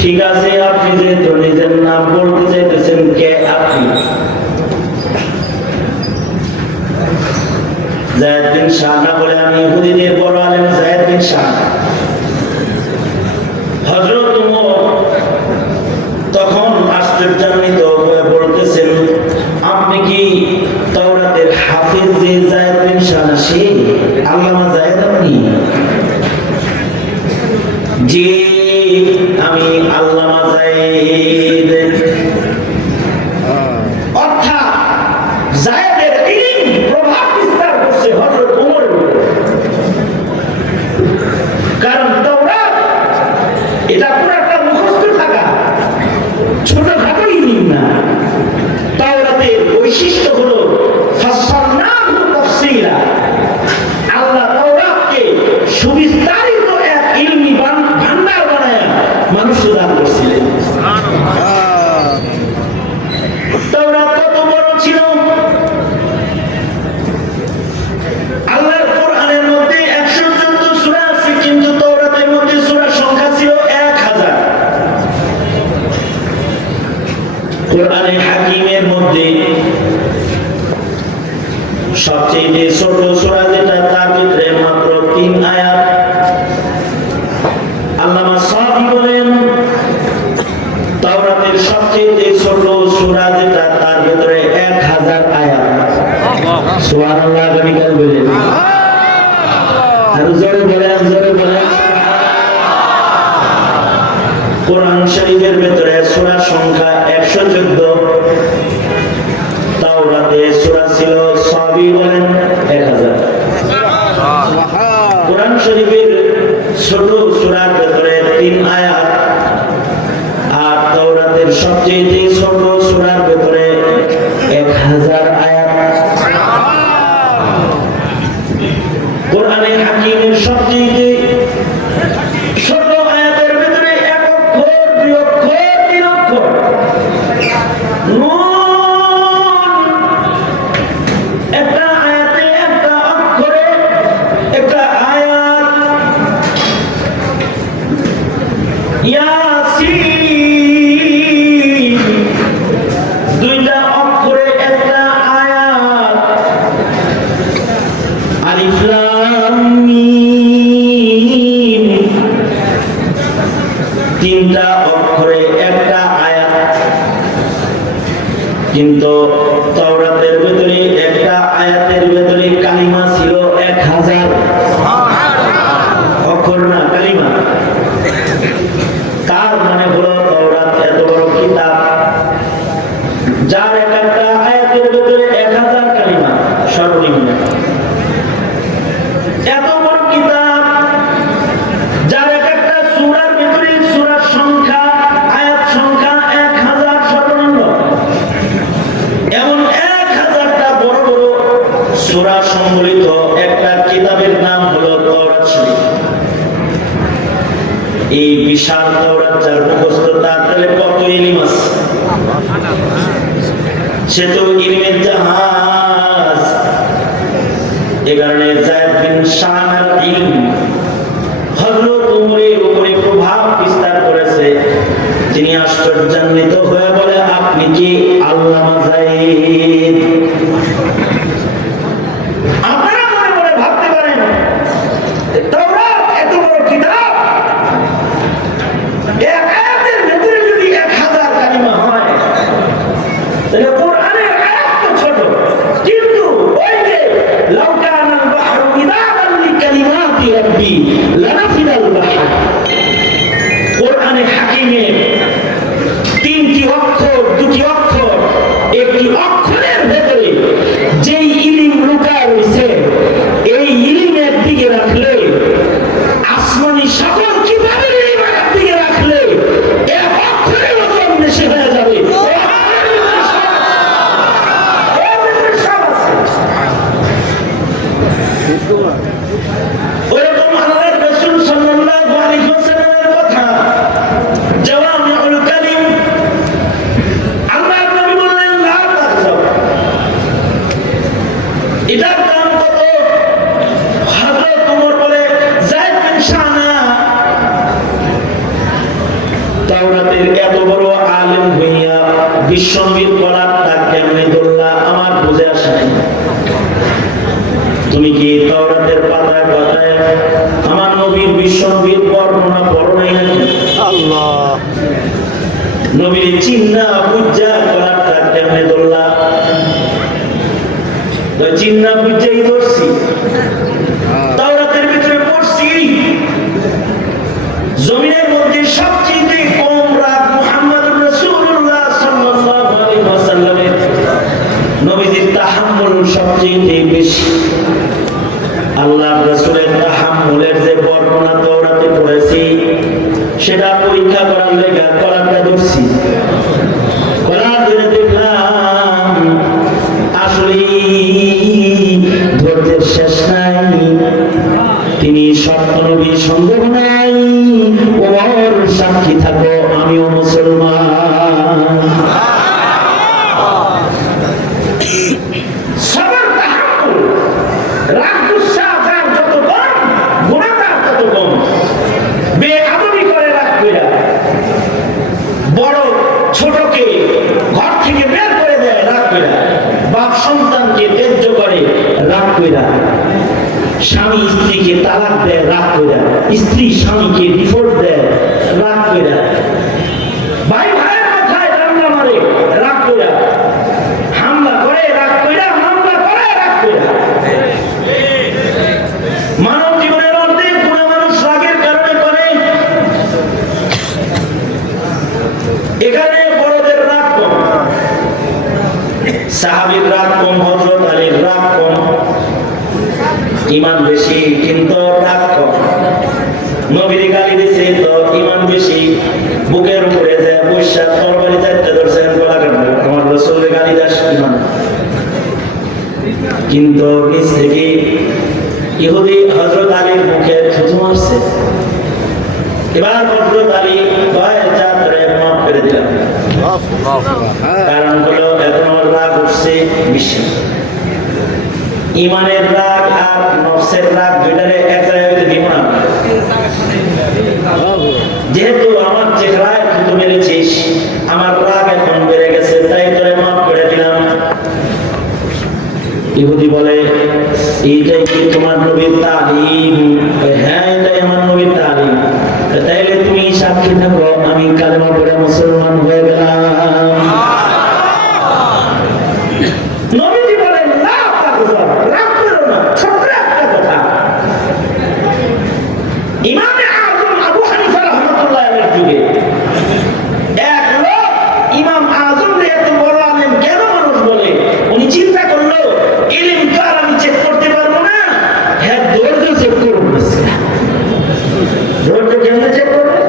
ঠিক আছে, আপনি যেহেতু নিজের নাম বলতে চাইতেছেন, কে আপনি? যায়েদ বিন শাহ না বলে আমি ইহুদীদের বড় আলেম যায়েদ বিন শাহ। হযরত ওমর তখন আশ্চর্যান্বিত হয়ে বলতেছেন, আপনি কি তাওরাতের হাফেজ যে যায়েদ বিন শাহ না, সে আল্লামা যায়েদ আপনি? জি, আমি আল্লামা যায়েদ। অর্থাৎ যায়েদের ইলম প্রভাব বিস্তার করছে হযরত ওমরের উপর। কারণ তাওরাত এটা পুরোটা মুখস্থ থাকা ছোটখাটো ইলম না। তাওরাতের বৈশিষ্ট্য হলো ফাসসালনাহু তাফসীলা। আল্লাহ তাওরাতকে সুবিস্তারিত এক ইলমি ভান্ডার বানায়া মানুষকে দান করছিলেন। তাওরাত কত বড় ছিল! আল্লাহর কোরআনের মধ্যে 114 সূরা আছে, কিন্তু তাওরাতের মধ্যে সূরার সংখ্যা ছিল 1000। কোরআনে হাকিমের মধ্যে সবচেয়ে ছোট সূরা যেটা, তার ভিতরে মাত্র 3 আয়াত। আল্লামা সাদি বলেন, তাওরাতের সবচেয়ে ছোট সূরা যেটা, তার ভিতরে 1000 আয়াত। সুবহানাল্লাহ, গণিকাল বলেন, আর জোরে বলেন, জোরে বলেন। কোরআন শরীফের ভিতরে সূরা সংখ্যা 114। তাওরাতে সূরা ছিল সাবি বলেন 1000। কোরআন শরীফের ছোট সূরার ভিতরে 3 আয়াত, আর তাওরাতের সবচেয়ে ছোট সূরার ভিতরে 1000 আয়াত। কোরআনে হাকিমের সবচেয়ে ছোট আয়াতের ভিতরে 1 অক্ষর, 2 অক্ষর, 3 অক্ষর। একটা আয়াতে, একটা অক্ষরে একটা আয়াত। ইয়াসিন, 2টা অক্ষরে একটা আয়াত। আলিফ লাম মিম, 3টা অক্ষরে একটা আয়াত। কিন্তু তাওরাতের ভিতরে একটা আয়াতের ভিতরে কালিমা ছিল 1000 অক্ষর, না কালিমা। তার মানে হলো তাওরাত এত বড় কিতাব, যার একটা আয়াতের ভিতরে 1000 কালিমা সর্বনিম্ন। এত বড় কিতাব, যার একটা সূরার ভিতরে সূরার সংখ্যা, আয়াত সংখ্যা 1000 সর্বনিম্ন। এমন 1000টা বড় বড় সূরা সম্বলিত একটা কিতাবের নাম হলো তাওরাত শরীফ। এই বিশাল তাওরাত যার মুখস্থ, তার তাহলে কত ইলম আছে! সে তো ইলমের জাহাজ। এই কারণে যায়েদ বিন শাহর ইলম হযরত ওমরের উপরে প্রভাব বিস্তার করেছে। তিনি আশ্চর্যান্বিত হয়ে বলে, আপনি কি আল্লামা যায়েদ? আপনারা মনে মনে ভাবতে পারেন, তাওরাত এত বড় কিতাব, এক আয়াতের ভিতরে যদি 1000 কালিমা হয়, তাহলে কোরআনের আয়াত তো ছোট। কিন্তু ওই যে লাউ কানাল বাহরু মিদাদান লিকালিমাতি রাব্বি লানাফিদাল বাহর, কোরআনে হাকিমে 3টি অক্ষর, 2টি অক্ষর, একটি অক্ষরের ভিতরে জাতির এত বড় আলেম হইয়া বিশ্বনবীর কলারটা কেমনে ধরলা আমার বুঝে আসে নাই। তুমি কি তাওরাতের পাতায় পাতায় আমার নবীর বিশ্বনবীর বর্ণনা পড়ো নাই নাকি? আল্লাহ নবীর চিন্না বুঝা কলারটা কেমনে ধরলা? তো চিন্না বুঝাই ধরছি, তাওরাতের ভিতরে পড়ছি জমিনের মধ্যে সবচেয়ে কম রাগ মুহাম্মদুর রাসূলুল্লাহ সাল্লাল্লাহু আলাইহি ওয়াসাল্লামের নবীজির তাহাম্মুল সবচেয়ে বেশি। আল্লাহর রাসূলের তাহাম্মুলের যে বর্ণনা তাওরাতে পড়েছি সেটা পরীক্ষা করার লেগে কলারটা ধরছি। কলার ধরে দেখলাম আসলে ধৈর্যের শেষ নাই। তিনি সত্য নবী, সন্দেহ নাই। ওর সাক্ষী থাকো আমিও মুসলমান। সবার তাহাম্মুল, রাগ গুসা তার যত কম, গুনাহ তার তত কম। বেআদবি করে রাগ কইরা, বড় ছোটকে ঘর থেকে বের করে দেয় রাগ কইরা, বাপ সন্তানকে ত্যায্য করে রাগ কইরা, স্বামী স্ত্রীকে তালাক দেয় রাগ কইরা, স্ত্রী স্বামীকে ডিভোর্স দেয় রাগ কইরা, ভাই ভাইয়ের মাথায় ডান্ডা মারে রাগ কইরা, হামলা করে রাগ কইরা, মামলা করে রাগ কইরা। মানব জীবনের অর্ধেক গুনাহ মানুষ রাগের কারণে করে। এখানে বড়দের রাগ কম, সাহাবীর রাগ কম, হযরত আলীর রাগ কম, ইমান বেশি কিন্তু রাগ কম। নবীর গালি দিছে তো ইমান বেশি, বুকের উপরে যায় বৈশা তরবারি চাইতে ধরছেন গলা কাটবে, আমার রাসূলের গালি দাস ইমান। কিন্তু নিজ থেকে ইহুদি হযরত আলীর মুখে থুতু মারছে। এবার হযরত আলী কয় যা তোরে মাফ করে দিলাম, কারণ হলো এখন আমার রাগ উঠছে বেশি। ইমানের রাগ আর নফসের রাগ দুইটারে এক জায়গায় দিব না। যেহেতু আমার চেহারায় থুতু মেরেছিস, আমার রাগ এখন বেড়ে গেছে, তাই তোরে মাফ করে দিলাম। ইহুদি বলে এইটাই কি তোমার নবীর তালিম? হ্যাঁ, এটাই আমার নবীর তালিম। তাইলে তুমি সাক্ষী থাকো আমি কালেমা পড়ে মুসলমান হয়ে গেলাম। নবীজি বলেন না, রাগ করো না, ছোট্ট একটা কথা। ইমামে আযম আবু হানিফা রাহমাতুল্লাহ আলাইহির যুগে এক লোক ইমাম আযমকে এত বড় আলেম কেন মানুষ বলে? উনি চিন্তা করলো ইলম কার আমি চেক করতে পারবো না, হ্যাঁ ধৈর্য চেক করবো। ধৈর্য কেমনে চেক করবে?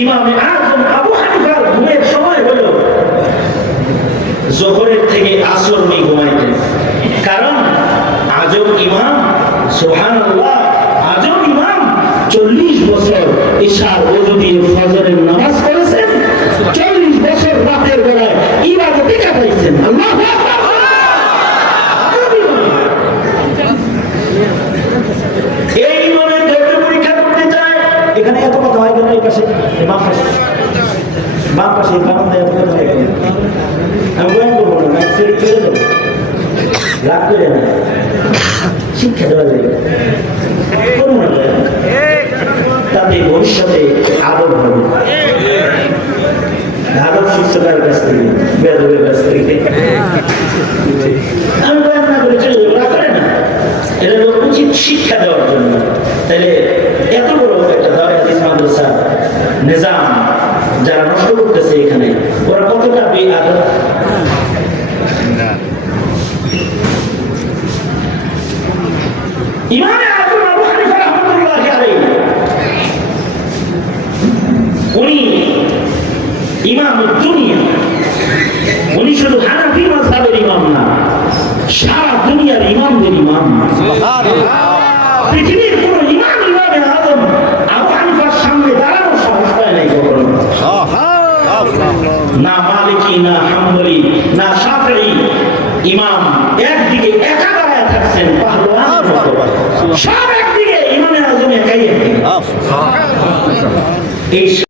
ইমামে আযম আবু হানিফার ঘুমের সময় হলো জোহরের থেকে আসর উনি ঘুমাইতেন। কারণ আজম ইমাম, সুবহানাল্লাহ, আজম ইমাম 40 বছর ইশার ওযু দিয়ে ফজরের নামাজ পড়েছেন, 40 বছর রাতের বেলায় ইবাদতে কাটাইছেন। আল্লাহু আকবার। এই ইমামের ধৈর্য পরীক্ষা করতে চায়। এখানে এত কথা হয় কেন? এই পাশে বাম পাশে বারান্দায় এত কথা হয় কেন? আমি বয়ান করবো না, ছেড়ে দেবো, রাগ করে না, শিক্ষা দেওয়া যায় করবো না, তাতে ভবিষ্যতে আদব হবে। আদব শিক্ষকের কাছ থেকে, বেদবের কাছ থেকে। আমি বয়ান না করে চলে যাবো, রাগ করে না, এটা উচিত শিক্ষা দেওয়ার জন্য। তাহলে এত বড় একটা দাওরায়ে হাদিস মাদ্রাসা নিজাম যারা নষ্ট করতেছে এখানে, ওরা কতটা বেআদব। ইমামে আযম আবু হানিফা রাহমাতুল্লাহ আলাইহি উনি ইমামুদ দুনিয়া, উনি শুধু হানাফি মাযহাবের ইমাম না, সারা দুনিয়ার ইমামদের ইমাম। পৃথিবীর কোন ইমাম ইমামে আযম আবু হানিফার সামনে দাঁড়ানোর সাহস পায় নাই কখনো। না মালিকি, না হাম্বলি, না শাফিঈ ইমাম একদিকে একা দাঁড়ায় থাকছেন পাহলওয়ান মতো, সব একদিকে, ইমামে আযম একাই একদিকে। এই